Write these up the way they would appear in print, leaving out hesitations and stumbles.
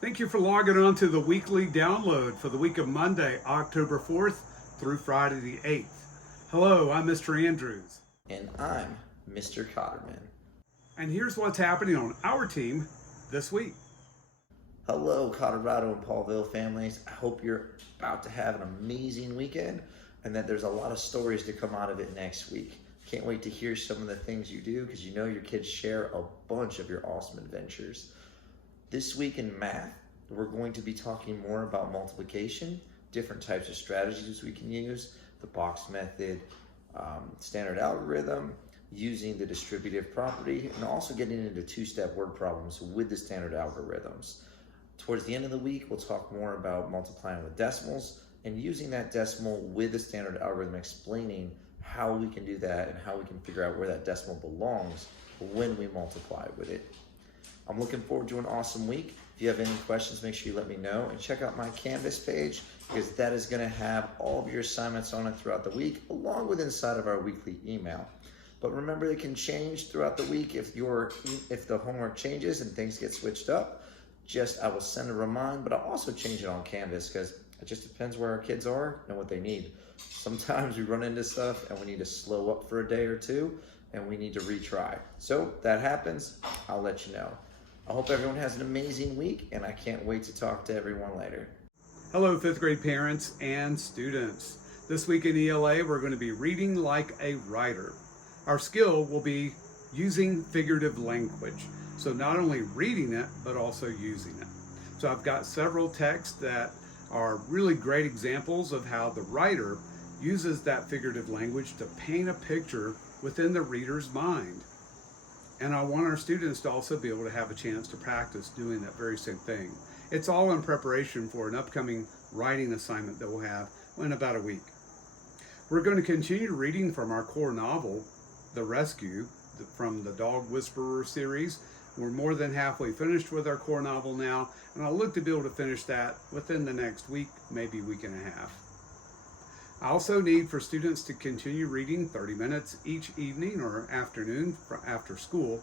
Thank you for logging on to the weekly download for the week of Monday, October 4th through Friday the 8th. Hello, I'm Mr. Andrews. And I'm Mr. Cotterman. And here's what's happening on our team this week. Hello, Colorado and Paulville families. I hope you're about to have an amazing weekend and that there's a lot of stories to come out of it next week. Can't wait to hear some of the things you do because you know your kids share a bunch of your awesome adventures. This week in math, we're going to be talking more about multiplication, different types of strategies we can use, the box method, standard algorithm, using the distributive property, and also getting into two-step word problems with the standard algorithms. Towards the end of the week, we'll talk more about multiplying with decimals and using that decimal with the standard algorithm, explaining how we can do that and how we can figure out where that decimal belongs when we multiply with it. I'm looking forward to an awesome week. If you have any questions, make sure you let me know and check out my Canvas page because that is going to have all of your assignments on it throughout the week, along with inside of our weekly email. But remember, it can change throughout the week if the homework changes and things get switched up. I will send a reminder, but I'll also change it on Canvas because it just depends where our kids are and what they need. Sometimes we run into stuff and we need to slow up for a day or two and we need to retry. So if that happens, I'll let you know. I hope everyone has an amazing week, and I can't wait to talk to everyone later. Hello, fifth grade parents and students. This week in ELA, we're going to be reading like a writer. Our skill will be using figurative language. So not only reading it, but also using it. So I've got several texts that are really great examples of how the writer uses that figurative language to paint a picture within the reader's mind. And I want our students to also be able to have a chance to practice doing that very same thing. It's all in preparation for an upcoming writing assignment that we'll have in about a week. We're going to continue reading from our core novel, The Rescue, from the Dog Whisperer series. We're more than halfway finished with our core novel now, and I'll look to be able to finish that within the next week, maybe week and a half. I also need for students to continue reading 30 minutes each evening or afternoon after school,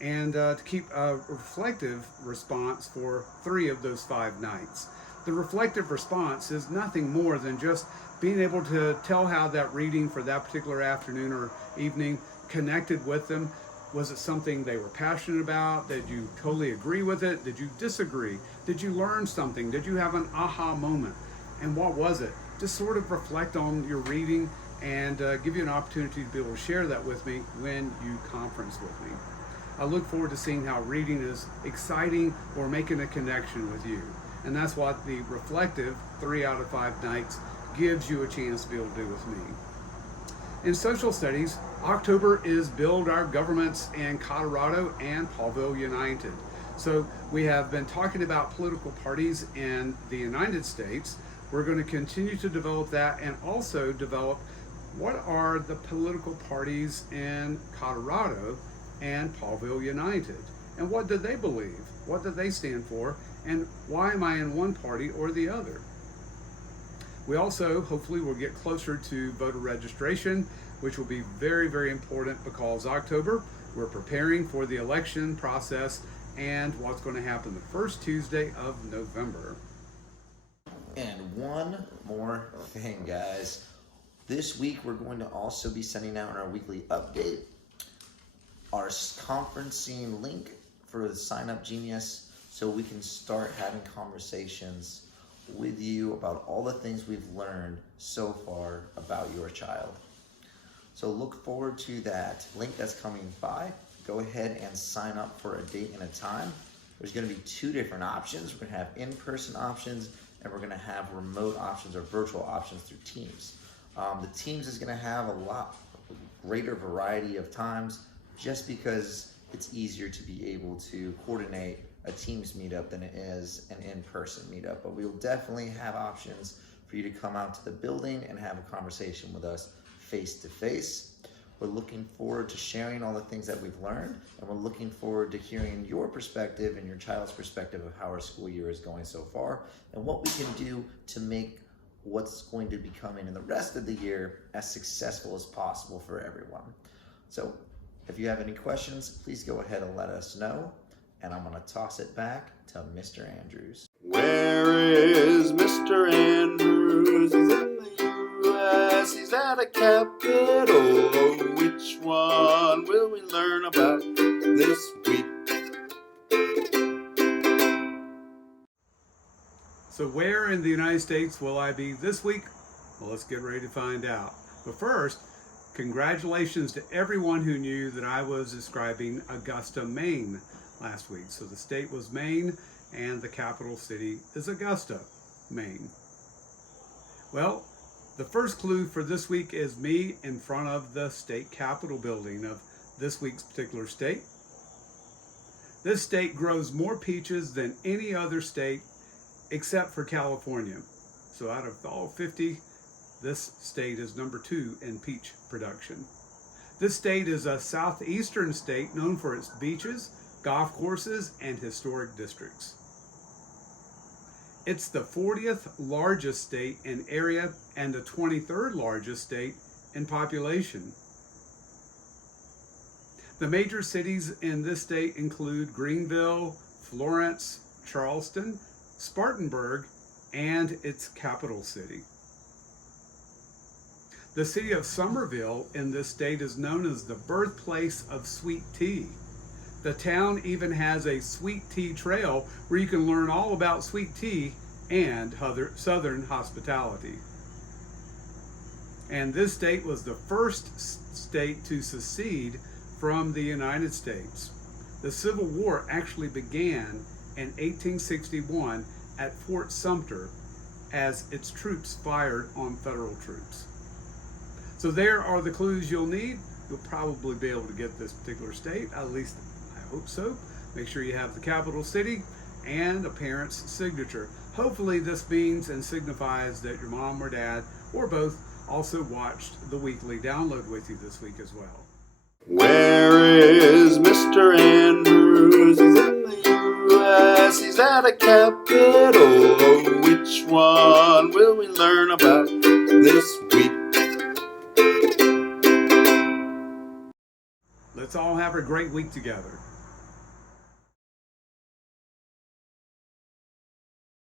and to keep a reflective response for 3 of those 5 nights. The reflective response is nothing more than just being able to tell how that reading for that particular afternoon or evening connected with them. Was it something they were passionate about? Did you totally agree with it? Did you disagree? Did you learn something? Did you have an aha moment? And what was it? Just sort of reflect on your reading and give you an opportunity to be able to share that with me when you conference with me. I look forward to seeing how reading is exciting or making a connection with you. And that's what the reflective 3 out of 5 nights gives you a chance to be able to do with me. In social studies, October is Build Our Governments in Colorado and Paulville United. So we have been talking about political parties in the United States. We're going to continue to develop that and also develop what are the political parties in Colorado and Paulville United. And what do they believe? What do they stand for? And why am I in one party or the other? We also, hopefully, will get closer to voter registration, which will be very, very important because October, we're preparing for the election process and what's going to happen the first Tuesday of November. And one more thing, guys. This week, we're going to also be sending out our weekly update, our conferencing link for the Sign Up Genius, so we can start having conversations with you about all the things we've learned so far about your child. So look forward to that link that's coming by. Go ahead and sign up for a date and a time. There's going to be 2 different options. We're going to have in-person options and we're going to have remote options or virtual options through Teams. The Teams is going to have a lot greater variety of times just because it's easier to be able to coordinate a Teams meetup than it is an in-person meetup. But we will definitely have options for you to come out to the building and have a conversation with us face-to-face. We're looking forward to sharing all the things that we've learned, and we're looking forward to hearing your perspective and your child's perspective of how our school year is going so far and what we can do to make what's going to be coming in the rest of the year as successful as possible for everyone. So if you have any questions, please go ahead and let us know. and I'm going to toss it back to Mr. Andrews. Where is Mr. Andrews? He's in the U.S., he's at a capital. Oh, which one will we learn about this week? So where in the United States will I be this week? Well, let's get ready to find out. But first, congratulations to everyone who knew that I was describing Augusta, Maine last week. So the state was Maine and the capital city is Augusta, Maine. Well, the first clue for this week is me in front of the state capitol building of this week's particular state. This state grows more peaches than any other state except for California. So out of all 50, this state is number 2 in peach production. This state is a southeastern state known for its beaches, golf courses, and historic districts. It's the 40th largest state in area and the 23rd largest state in population. The major cities in this state include Greenville, Florence, Charleston, Spartanburg, and its capital city. The city of Somerville in this state is known as the birthplace of sweet tea. The town even has a sweet tea trail where you can learn all about sweet tea and southern hospitality. And this state was the first state to secede from the United States. The Civil War actually began in 1861 at Fort Sumter as its troops fired on federal troops. So there are the clues you'll need. You'll probably be able to get this particular state, at least I hope so. Make sure you have the capital city and a parent's signature. Hopefully this means and signifies that your mom or dad or both also watched the weekly download with you this week as well. Where is Mr. Andrews? He's in the U.S., he's at a capital. Oh, which one will we learn about this week? Let's all have a great week together.